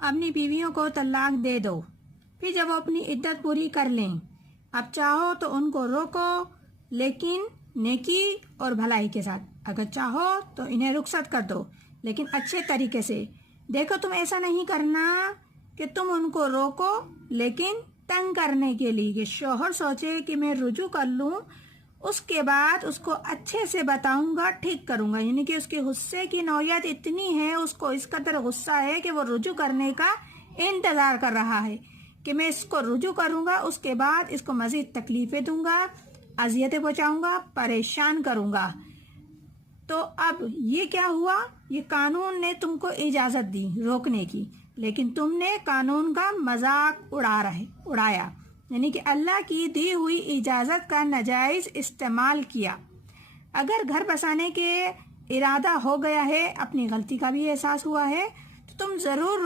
اپنی بیویوں کو طلاق دے دو، پھر جب وہ اپنی عدت پوری کر لیں، اب چاہو تو ان کو روکو، لیکن نیکی اور بھلائی کے ساتھ۔ اگر چاہو تو انہیں رخصت کر دو، لیکن اچھے طریقے سے۔ دیکھو تم ایسا نہیں کرنا کہ تم ان کو روکو لیکن تنگ کرنے کے لیے، کہ شوہر سوچے کہ میں رجوع کر لوں، اس کے بعد اس کو اچھے سے بتاؤں گا، ٹھیک کروں گا، یعنی کہ اس کے غصے کی نوعیت اتنی ہے، اس کو اس قدر غصہ ہے کہ وہ رجوع کرنے کا انتظار کر رہا ہے کہ میں اس کو رجوع کروں گا، اس کے بعد اس کو مزید تکلیفیں دوں گا، اذیتیں پہنچاؤں گا، پریشان کروں گا۔ تو اب یہ کیا ہوا؟ یہ قانون نے تم کو اجازت دی روکنے کی، لیکن تم نے قانون کا مذاق اڑایا، یعنی کہ اللہ کی دی ہوئی اجازت کا ناجائز استعمال کیا۔ اگر گھر بسانے کے ارادہ ہو گیا ہے، اپنی غلطی کا بھی احساس ہوا ہے، تو تم ضرور